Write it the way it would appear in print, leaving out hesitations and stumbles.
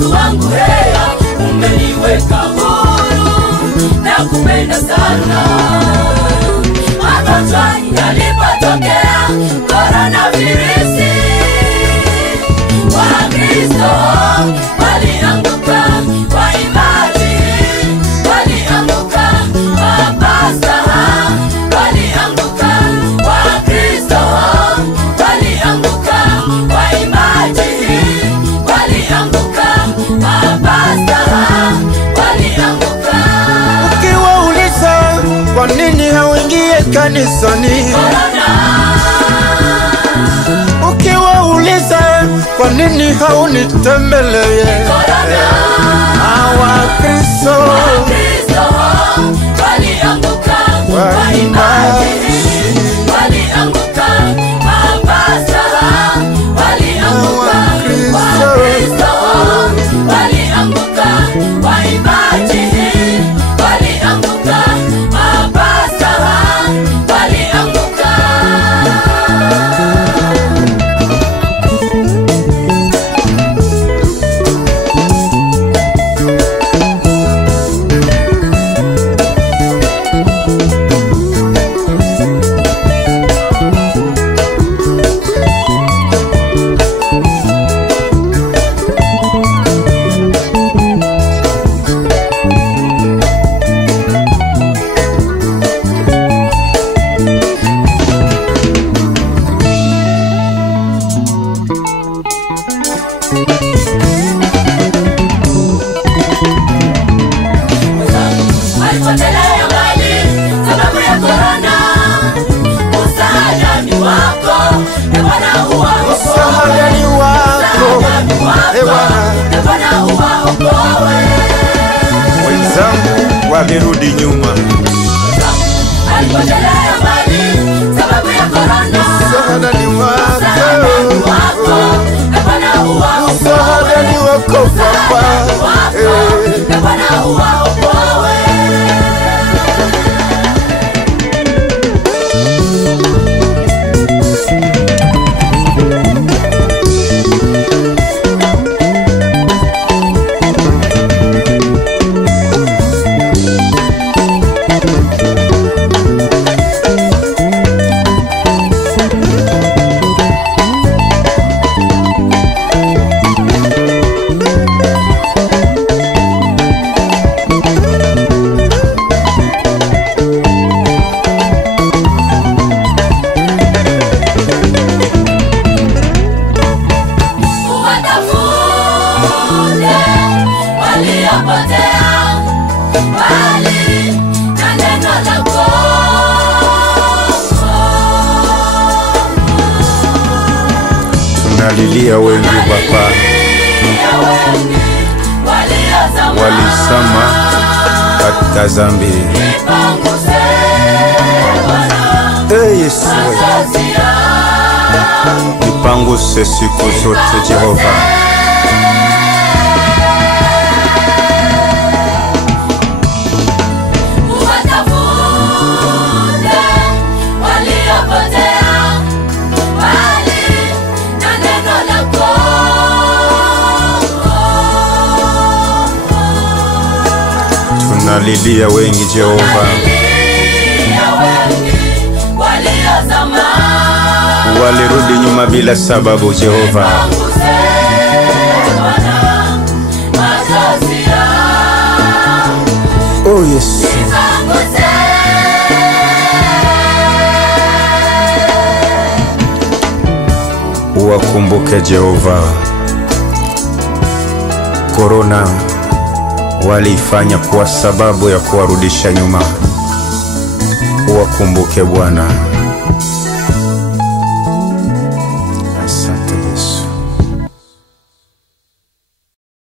Yesu wangu heya, umeniweka huru, nakupenda sana. Magonjwa yalipotokea, coronavirus, Wakristo walianguka, waimbaji walianguka, mapasta walianguka, Wakristo walianguka, waimbaji walianguka, mapasta walianguka. Ukiwauliza kwa nini hauingie kanisani, ukiwauliza kwa nini haunitembelee, Wakristo walianguka, waimbaji walianguka, mapasta walianguka, Wakristo walianguka, waimbaji walianguka, mapasta walianguka. Walipotelea mbali sababu ya corona, msaada ni wako, e Bwana uwaokoe. msaada ni wako, e Bwana. Bwana uwaokoe. Wenzangu wamerudi nyuma, Walipotelea mbali sababu ya corona, msaada ni wako, e Bwana uwaokoe. msaada ni wako Baba, E Bwana uwaokoe. Waliopotea mbali na neno lako, tunalilia wengi Baba, walisama katika dhambi. Yesu, nipanguse siku zote Jehova. Tunalilia wengi Jehova, walirudi nyuma bila sababu Jehova. Oh Yesu, uwakumbuke Jehova. Korona waliifanya kuwa sababu ya kuwarudisha nyuma. Uwakumbuke Bwana.